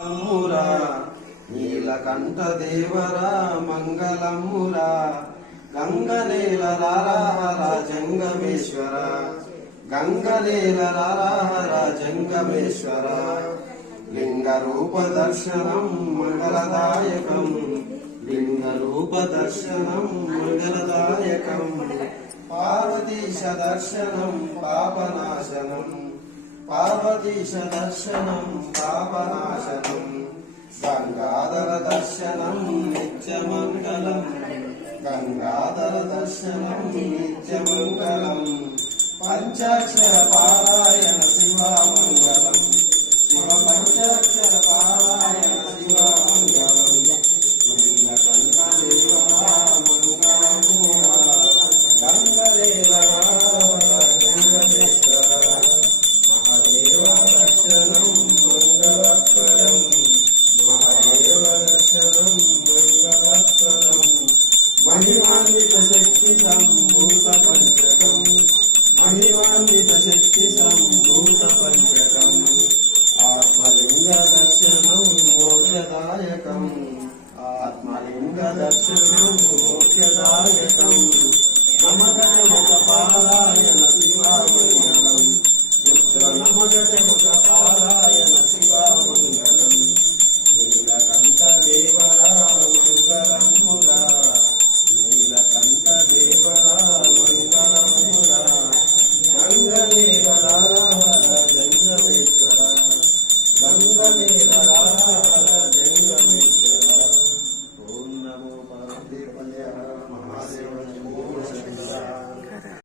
మంగళమురా నీలకంఠ దేవరా మంగళమురా గంగనేల రారాహర జంగమేశ్వర గంగనేల రారాహర జంగమేశ్వర లింగ రూప దర్శనం మంగళదాయకం లింగ రూప దర్శనం మంగళదాయకం పార్వతీశ దర్శనం పాపనాశనం పార్వతీశ దర్శనం పాపనాశనం గంగాధర దర్శనం నిత్యమంగళం గంగాధర దర్శనం నిత్యమంగళం పంచాక్షర పారాయణ శివమంగళం